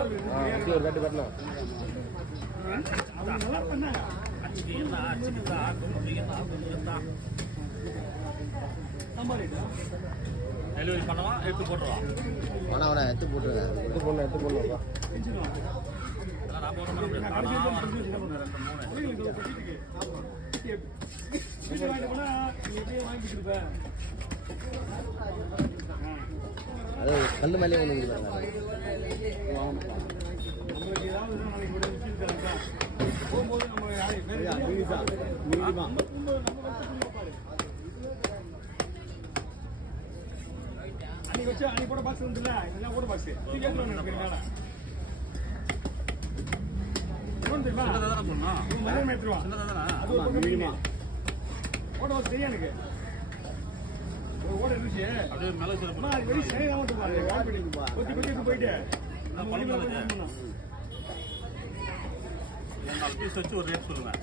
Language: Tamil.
ஒரு தட்டு கட்டணும். டெலிவரி பண்ணவா எடுத்து போட்டுருவான். பணம் எடுத்து போட்டுருங்க. எடுத்து போடணும்ப்பா. நான் போட அது கல் மேலே ஒன்று போகும்போது நம்ம அன்னைக்கு வச்சு அன்னைக்கு கூட பாக்ஸ் வந்துல இதெல்லாம் கூட பாக்ஸ் மேல ஓட இருந்துச்சு அப்படியே மேல வெளியே போயிட்டு பீஸ் வச்சு ஒரு ரேட் சொல்லுவேன்.